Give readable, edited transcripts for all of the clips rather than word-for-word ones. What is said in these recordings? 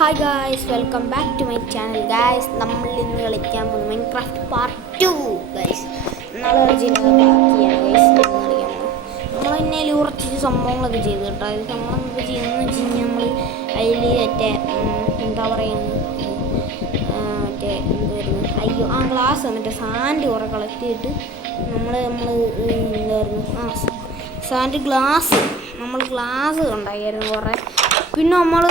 Hi guys, welcome back to my channel guys. നമ്മൾ ഇന്ന് കളിക്കാൻ പോകുന്നത് മൈൻക്രാഫ്റ്റ് പാർട്ട് 2 ഗായ്സ്. നാളെ കളിച്ചിട്ട് ബാക്കിയാണ് ഗായ്സ് കളിക്കാൻ പോകുന്നത്. നമ്മൾ പിന്നെ കുറച്ച് സംഭവങ്ങളൊക്കെ ചെയ്ത് കേട്ടോ. അത് നമ്മളെന്ത് ചെയ്യുന്നതെന്ന് വെച്ച് കഴിഞ്ഞാൽ നമ്മൾ അതിൽ മറ്റേ എന്താ പറയുന്നത് മറ്റേ എന്തായിരുന്നു ഗ്ലാസ് മറ്റേ സാൻഡ് കുറേ കളക്ട് ചെയ്തിട്ട് നമ്മൾ എന്തായിരുന്നു സാൻഡ് ഗ്ലാസ് ഉണ്ടായിരുന്നു കുറേ. പിന്നെ നമ്മൾ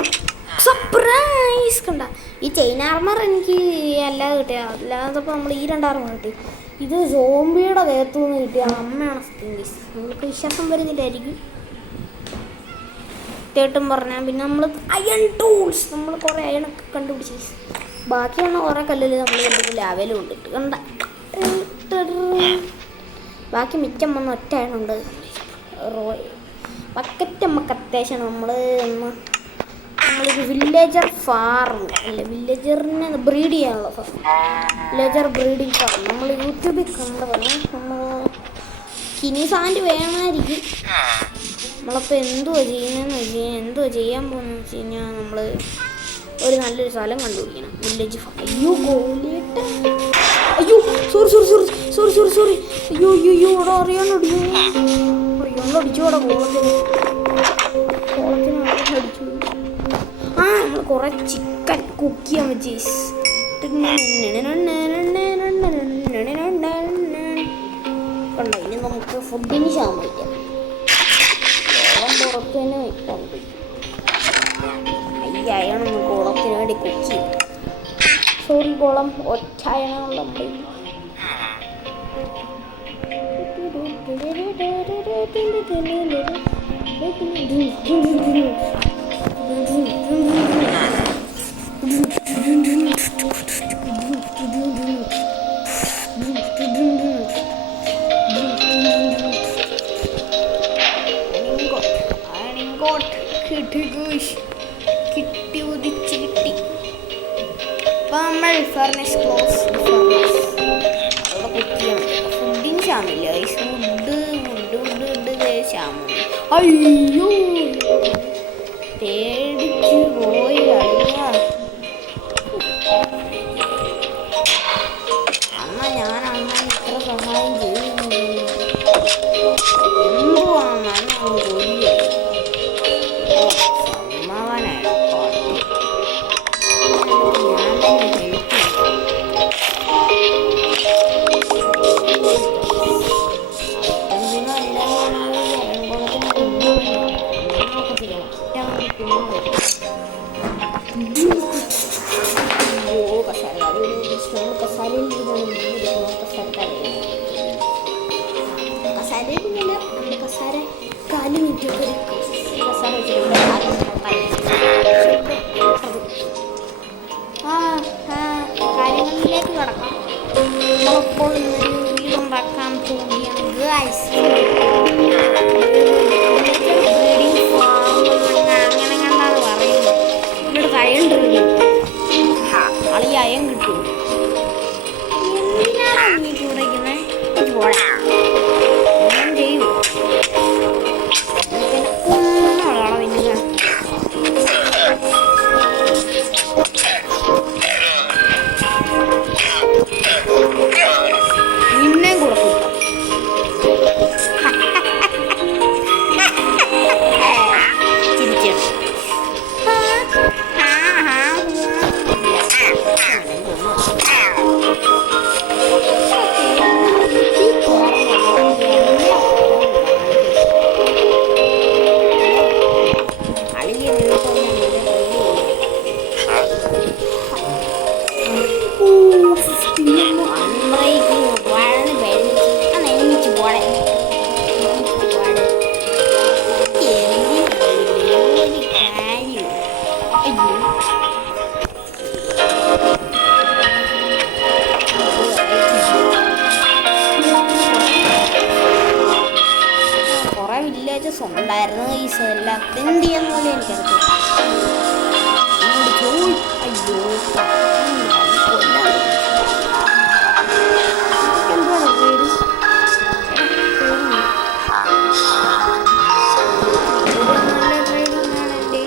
സർപ്രൈസ് കണ്ട ഈ ചെയിൻ ആർമർ എനിക്ക് അല്ലാതെ കിട്ടിയ അല്ലാതപ്പോൾ നമ്മൾ ഈ 2 ആർമർ കിട്ടി. ഇത് സോംബിയുടെ ദേഹത്തു നിന്ന് കിട്ടിയ അമ്മയാണ് സത്യം ഗൈസ്. നിങ്ങൾക്ക് വിശ്വാസം വരുന്നില്ലായിരിക്കും തേട്ടും പറഞ്ഞാൽ. പിന്നെ നമ്മൾ അയൺ ടൂൾസ് നമ്മൾ കുറേ അയണൊക്കെ കണ്ടുപിടിച്ച് ബാക്കിയുള്ള കുറേ കല്ലിൽ നമ്മൾ കണ്ടിട്ട് ലാവലും കൊണ്ടിട്ട് കണ്ട. ബാക്കി മിച്ചം വന്ന് ഒറ്റ അയണുണ്ട് ബക്കറ്റ് നമുക്ക് അത്യാവശ്യമാണ്. നമ്മളൊരു വില്ലേജർ ഫാർം അല്ല വില്ലേജറിനെ ബ്രീഡ് ചെയ്യാനുള്ള വില്ലേജർ ബ്രീഡിങ് ഫാർം നമ്മൾ യൂട്യൂബിൽ കണ്ടതാണ്. നമ്മൾ കിനി സാൻഡ് വേണമായിരിക്കും. നമ്മളപ്പോൾ എന്തുവാ ചെയ്യാൻ പോകുന്നതെന്ന് വെച്ച് കഴിഞ്ഞാൽ നമ്മൾ ഒരു നല്ലൊരു സ്ഥലം കണ്ടുപിടിക്കണം. Village farm. അയ്യോ ഗോലിയിട്ട് അയ്യോ സോറി ഇവിടെ അറിയാണ്ടടിച്ചു അവിടെ കോളത്തിന് അടിച്ചു. നമ്മൾ കുറേ ചിക്കൻ കുക്ക് ചെയ്യാൻ പറ്റി. കണ്ടോ, ഇനി നമുക്ക് ഫുഡിന് ക്ഷാമില്ല. പുറത്ത് തന്നെ വയ്ക്കാൻ പറ്റും. അയ്യായാണ് കുളത്തിന് വേണ്ടി കുക്ക് ചെയ്യും. സോറി കുളം ഒറ്റായണമുള്ള കിട്ടി ഉദിച്ച് കിട്ടി. നമ്മൾ ഫർണസ് ക്ലോസ് അവിടെ കുക്ക് ചെയ്യണം. ഫുഡിന് ക്ഷാമില്ല. ഫുഡ് ക്ഷാമം. അയ്യോ പേടിച്ച് പോയി അളിയ. ഞാൻ ഇത്ര സഹായം ചെയ്യുന്നുണ്ട്. എന്തുവാണ് കൊല്ല് സമ്മാവാനായിട്ട് ഞാൻ തന്നെ കാര്യങ്ങളിലേക്ക് കടക്കാം. നമ്മളപ്പോൾ വീടുണ്ടാക്കാൻ പോവുകയാണ് ഗൈസ്. അങ്ങനെ കണ്ടാണ് പറയുന്നത്. എന്നോട് അയൺ അളി അയൺ കിട്ടും. എന്തിനാണ് ഇങ്ങോട്ട് ഉടയ്ക്കുന്നത്? പോടാ ചെയ്യൂ. നിന്നെ കൊടുക്കും. വില്ലേജസ് ഉണ്ടായിരുന്നു ഈ എല്ലാം എന്ത് ചെയ്യുന്ന പോലെ എനിക്കറിയാം. അയ്യോ നല്ല ട്രെയിനിങ് ആണ് എൻ്റെ.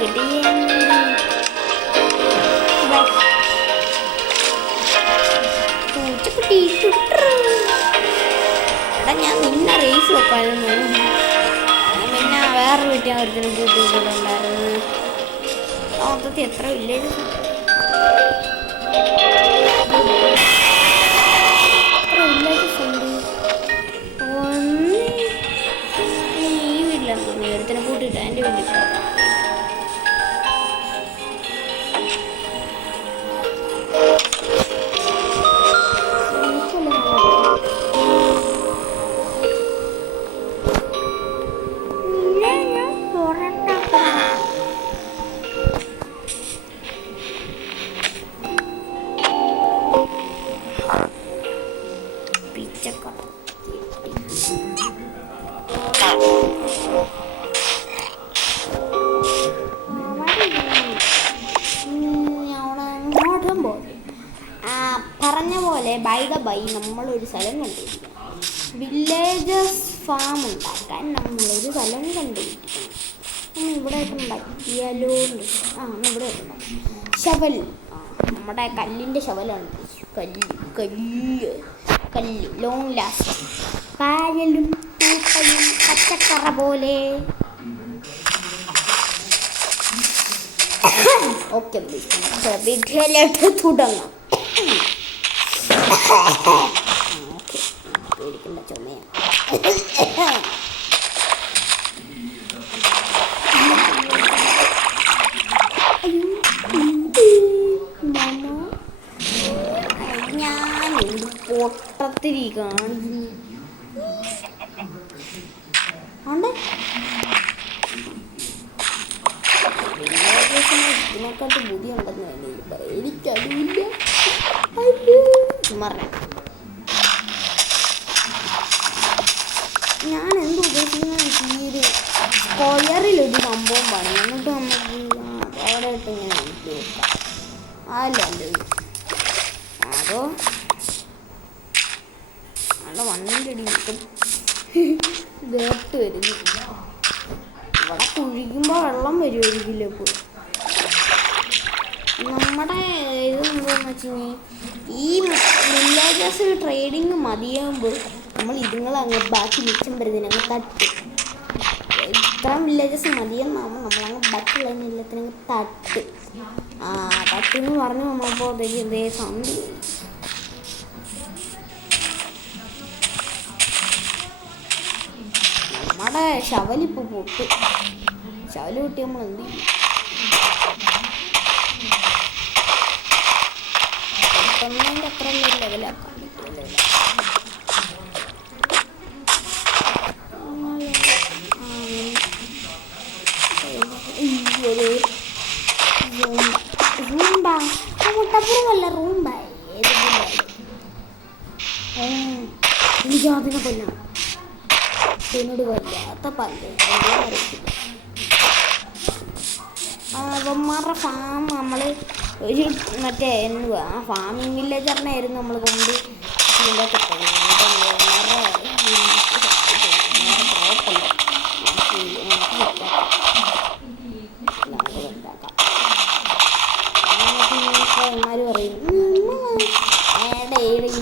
കിട്ടി. പൂച്ചക്കുട്ടി എടാ ഞാൻ നിന്നെ റേസ് വെക്കായിരുന്നു. പിന്നെ വേറെ വീട്ടിൽ ഒരുത്തിനും കൂട്ടിയിട്ടുണ്ടായിരുന്നു. മൊത്തത്തിൽ എത്ര വില്ലേജസ് ഉണ്ട്. ഈ വീട്ടിലാണ് തോന്നി ഒരുത്തിനെ കൂട്ടിയിട്ട് എൻ്റെ വീട്ടിൽ. പറഞ്ഞ പോലെ ബൈ ദ ബൈ നമ്മളൊരു സ്ഥലം കണ്ടുപിടിക്കണം. വില്ലേജസ് ഫാം ഉണ്ടാക്കാൻ നമ്മളൊരു സ്ഥലം കണ്ടുപിടിക്കണം. ഇവിടെ ഉണ്ടാക്കിയാലോ? ഇവിടെ ശവൽ. നമ്മുടെ കല്ലിൻ്റെ ശവലാണ്. കല്ല് ലോങ് ലാസ്റ്റ്. പായലും പൂപ്പയും പച്ചക്കറ പോലെ. ഓക്കെ വിദ്യയിലേക്ക് തുടങ്ങാം. പേടിക്കേണ്ട ചുമയാണ്. ഞാൻ എന്ത് പൊട്ടത്തിരി കാണിക്കുന്നു. ഇതിനെക്കാട്ട് ബുദ്ധി ഉണ്ടെന്ന് എനിക്കറിയില്ല. ഞാൻ എന്ത് ഉദ്ദേശിക്കുന്ന ഈ ഒരു സ്ക്വയറിലൊരു സംഭവം പണി. എന്നിട്ട് നമുക്ക് അവിടെ ഇട്ട് ഇങ്ങനെ എനിക്ക് വെക്കാം. അതല്ല എൻ്റെ അതോ അവിടെ വണ്ണിൻ്റെ അടി നിൽക്കും. വേട്ട് വരുന്നു. ഇവിടെ കുഴിക്കുമ്പോൾ വെള്ളം വരുമായിരിക്കില്ല. ഇപ്പോൾ നമ്മുടെ ഇത് എന്താണെന്ന് വെച്ച് കഴിഞ്ഞാൽ ഈ വില്ലേജസ് ട്രേഡിങ് മതിയാകുമ്പോൾ നമ്മൾ ഇതുങ്ങളെ അങ്ങ് ബാക്കി മിച്ചം വരുന്നതിനങ്ങ് തട്ടും. ഇത്രയും വില്ലേജസ് മതിയെന്നാകുമ്പോൾ നമ്മളങ്ങ് ബാക്കിയുള്ള എല്ലാത്തിനങ്ങ് തട്ടും. തട്ടെന്ന് പറഞ്ഞ് നമ്മളപ്പോൾ ഇതേ സൗണ്ട്. നമ്മുടെ ശവലിപ്പോൾ പൊട്ട്. ശവല് പൊട്ടി നമ്മൾ എന്ത് ചെയ്യും? പൊട്ടുന്നതിൻ്റെ അത്ര ലെവലാക്കാൻ പറ്റില്ല. മുട്ടപ്പുറമല്ല റൂംബ. എനിക്ക് അതിനെ കൊല്ലണം. എന്നോട് വല്ലാത്ത പല്ല് അറിയില്ല. അവന്മാരുടെ ഫാം നമ്മൾ ഒരു മറ്റേ എന്തുവാ ഫാമിംഗ് വില്ലേജറിനായിരുന്നു നമ്മൾ കൊണ്ട് ഇതിൻ്റെയൊക്കെ പറയും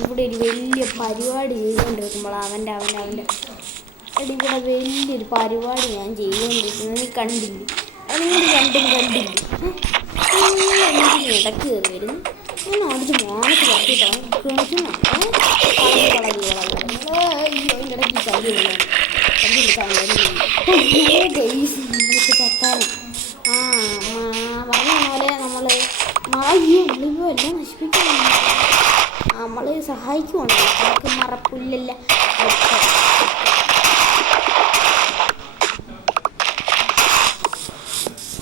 ഇവിടെ ഒരു വലിയ പരിപാടി ചെയ്തുകൊണ്ടിരിക്കുമ്പോൾ അവൻ്റെ ഇവിടെ വലിയൊരു പരിപാടി ഞാൻ ചെയ്തുകൊണ്ടിരിക്കുന്നത് നീ കണ്ടില്ലേ? അതുകൊണ്ട് കണ്ടില്ല. ഇടയ്ക്ക് കയറി വരുന്നു. ഞാൻ അടിച്ച് മാനത്ത് കത്തിട്ടാണ് കിണറ്റുന്ന അതിൻ്റെ ഇടയ്ക്ക് ചത്താനും പറഞ്ഞ പോലെ നമ്മൾ മഴയോ എല്ലാം നശിപ്പിക്കണം. നമ്മൾ സഹായിക്കുവാണ്. നമുക്ക് മറപ്പില്ലല്ല.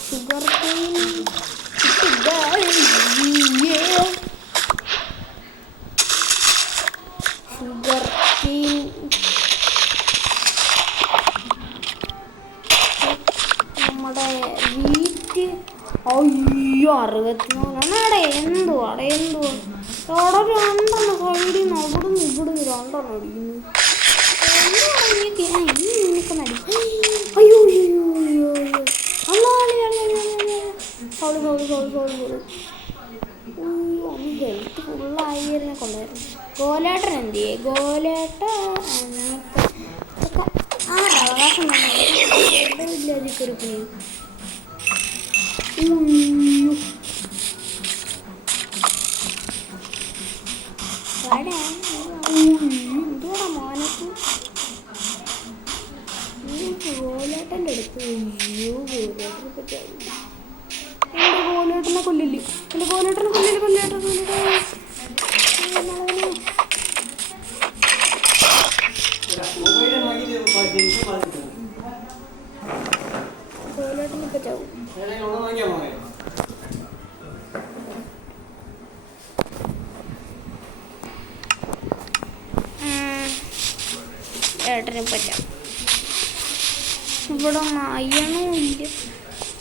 ഷുഗർ നമ്മുടെ വീറ്റ് 64 അവിടെ എന്തുവാ അവിടെ രണ്ടെണ്ണം സൈഡിൽ നിന്ന് അവിടുന്ന് ഇവിടുന്ന് രണ്ടെണ്ണം അടിക്കുന്നു. നിനക്ക് നടി. അയ്യോ ശ്വാസം ഇല്ലാതിരിക്കും. എന്തോടാ മാനത്ത് ഗോലേട്ടൻ്റെ അടുത്ത്. അയ്യോ ഗോലേട്ടനെ പറ്റി എൻ്റെ ഗോലേട്ടനെ കൊല്ലില്ല. എൻ്റെ ഗോലേട്ടനെ കൊല്ലില്ല. ഗോലേട്ടനെ പറ്റാവും. ഏട്ടനെ പറ്റാം. ഇവിടെ നായണോ ഇല്ല.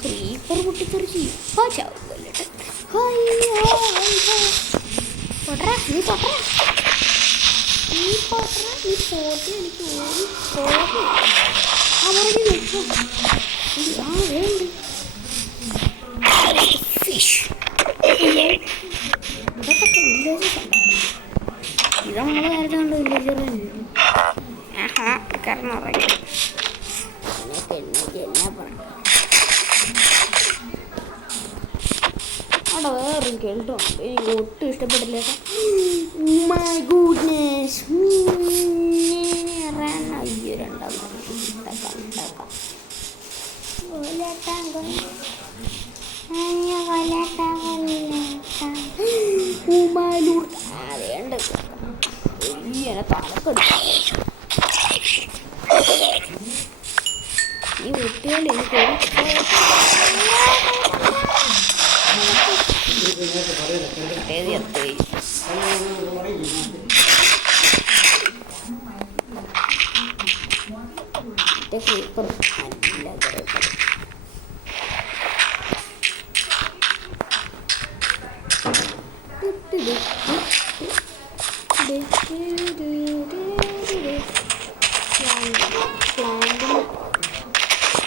ക്രീപ്പർ പൊട്ടിത്തെറിച്ച് ഇപ്പം ചാവും കൊല്ലട്ടെ. പൊട്ടറാ നീ പൊട്ടറാ നീ പൊട്ടറാ നീ പോട്ട്. എനിക്ക് ഒരു കോപം ആ പറഞ്ഞു വെക്കും. ആ വേണ്ട ഫിഷ് ഇതൊക്കെ വില്ലേജ്. ഇത് നമ്മളെ നേരത്തെ കണ്ട് വില്ലേജർ കാരണം അറിയാം. എന്നാ പറയാം അവിടെ വേറൊരു കേട്ടോ എനിക്ക് ഒട്ടും ഇഷ്ടപ്പെട്ടില്ല. My goodness. അയ്യോ രണ്ടാം വേണ്ട എന്നെ തലക്കെടുക്കും. ഈ കുട്ടിയോണ്ട് എനിക്ക്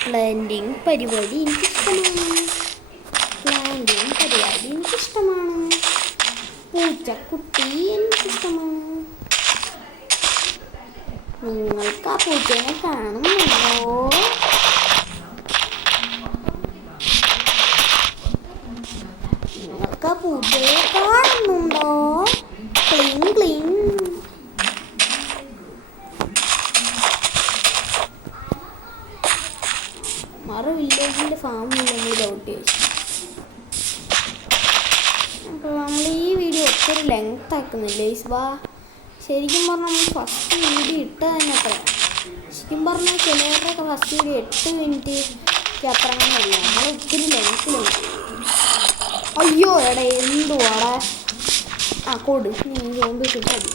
പ്ലാന്റിങ് പരിപാടി എനിക്കിഷ്ടമാണ്. പൂച്ചക്കുട്ടി എനിക്കിഷ്ടമാണ്. നിങ്ങൾക്ക് ആ പൂച്ചേനെ കാണുന്നുണ്ടോ? നിങ്ങൾക്ക് ആ പൂച്ചയെ കാണുന്നുണ്ടോ? Cling cling. മറു വില്ലേജിൻ്റെ ഫാമിൽ നമ്മൾ ഡൗട്ട് ചോദിച്ചു. അപ്പോൾ നമ്മൾ ഈ വീഡിയോ ഒത്തിരി ലെങ്ത് ആക്കുന്നില്ലേ വാ. ശരിക്കും പറഞ്ഞാൽ നമ്മൾ ഫസ്റ്റ് വീഡിയോ ഇട്ട് തന്നെ അത്ര. ശരിക്കും പറഞ്ഞാൽ ചിലവരുടെയൊക്കെ ഫസ്റ്റ് വീഡിയോ 8 മിനിറ്റ് അത്ര അങ്ങനെയല്ല. നമ്മൾ ഒത്തിരി ലെങ്ത്തിലുണ്ട്. അയ്യോ എടാ എന്തുവാടാ ആ കോഡ് നീ സോംബി കിട്ടാതി.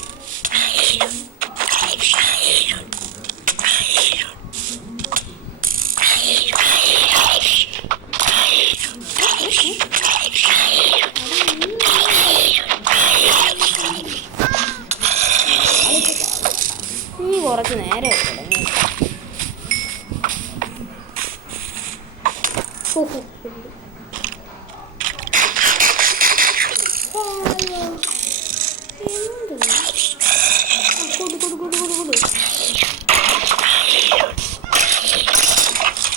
നീ കുറച്ച് നേരെ തുടങ്ങി.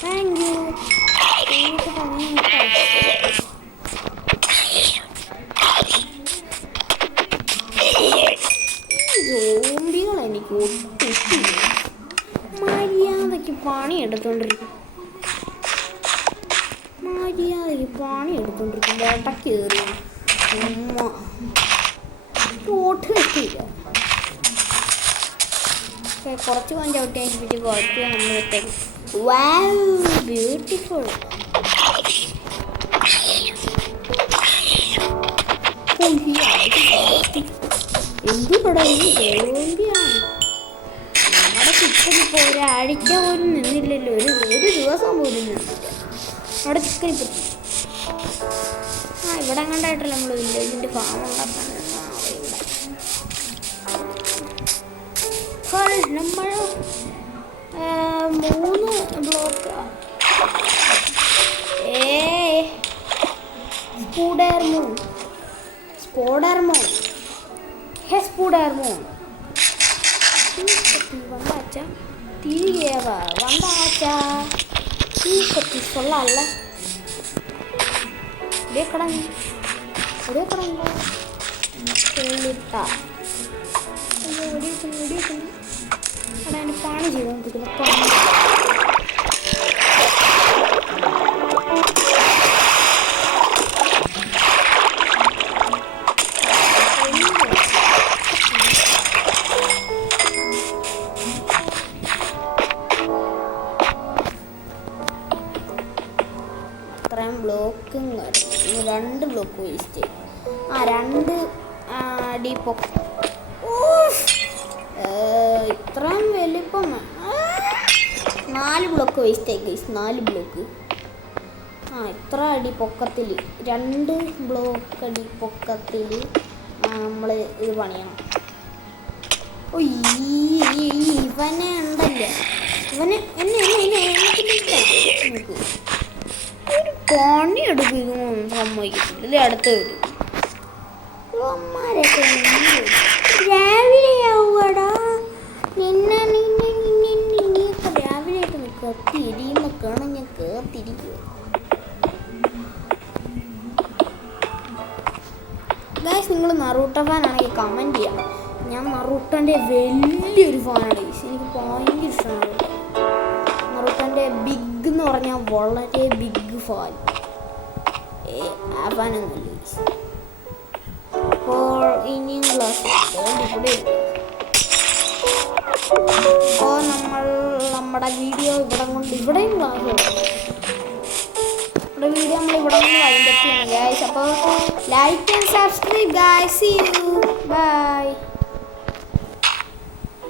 Thank you. സോംബികൾ എനിക്ക് ഒട്ടും ഇഷ്ടമില്ല. മര്യാദയ്ക്ക് പണിയെടുത്തോണ്ടിരിക്കും. വേട്ട കയറി ഉമ്മ തോട്ട് വെക്കില്ല. കുറച്ച് കൊഞ്ചൗട്ടി നശിപ്പിച്ച് കുറച്ച് നമ്മൾ വെച്ചേക്കും. വാവ് ബ്യൂട്ടിഫുൾ. എന്തുകൂടെ ഈ സോംബിയാണ്. നമ്മുടെ ചിക്കൻ ഇപ്പോൾ ഒരാഴ്ച പോലും നിന്നില്ലല്ലോ. ഒരു ദിവസം പോലും നിന്നില്ല അവിടെ ചിക്കൻ. ഇപ്പം ഇവിടെ കണ്ടായിട്ടല്ല നമ്മൾ വില്ലേജിൻ്റെ ഫാം ഉണ്ടാക്കാൻ. നമ്മൾ 3 ബ്ലോക്ക് സ്പൂഡർമോൺ വന്ന അച്ഛ தீயவா வந்தாச்சா தீ பற்றி சொல்லல அப்படியே கடங்க சொல்லிட்டா ഒടിയിക്കുന്നു അവിടെ അതിന് പണി ചെയ്തുകൊണ്ടിരിക്കുന്നു അത്രയും ബ്ലോക്കും 2 ബ്ലോക്ക് വേസ്റ്റ് രണ്ട് അടി ഇത്രയും വലിപ്പം 4 ബ്ലോക്ക് വേസ്റ്റ് ആയി ഗൈസ് 4 ബ്ലോക്ക് ഇത്ര അടി പൊക്കത്തിൽ 2 ബ്ലോക്ക് അടി പൊക്കത്തിൽ നമ്മൾ ഇത് പണിയണം ഇവനെ ഉണ്ടല്ലേ ഇവനെ ഒരു പണി എടുപ്പിക്കുന്നു സമ്മതിക്കത്തില്ല ഇത് അടുത്ത് വരും അമ്മമാരൊക്കെ രാവിലെ ആവുകടാ നിന്നെയൊക്കെ രാവിലെ ആയിട്ട് കത്തിരിയുമ്പോഴാണ് ഞാൻ കേത്തിരിക്കുക ഗൈസ് നിങ്ങൾ നറൂട്ടോ ഫാനാണെങ്കിൽ കമൻറ്റ് ചെയ്യാം ഞാൻ നറൂട്ടോൻ്റെ വലിയൊരു ഫാനാണ് ഗൈസ് എനിക്ക് ഭയങ്കര ഇഷ്ടമാണ് നറൂട്ടോൻ്റെ ബിഗ് എന്ന് പറഞ്ഞാൽ വളരെ ബിഗ് ഫാൻ ആ ഫാനൊന്നുമില്ല ഗൈസ് അപ്പോൾ ഇനിയും ക്ലാസ് ഇവിടെ അപ്പോൾ നമ്മുടെ വീഡിയോ ഇവിടെയും ക്ലാസ് നമ്മുടെ വീഡിയോ നമ്മൾ ഇവിടെ കൊണ്ട് വൈൻഡപ്പ് ചെയ്യണം ഗൈസ് അപ്പോൾ like and subscribe guys see U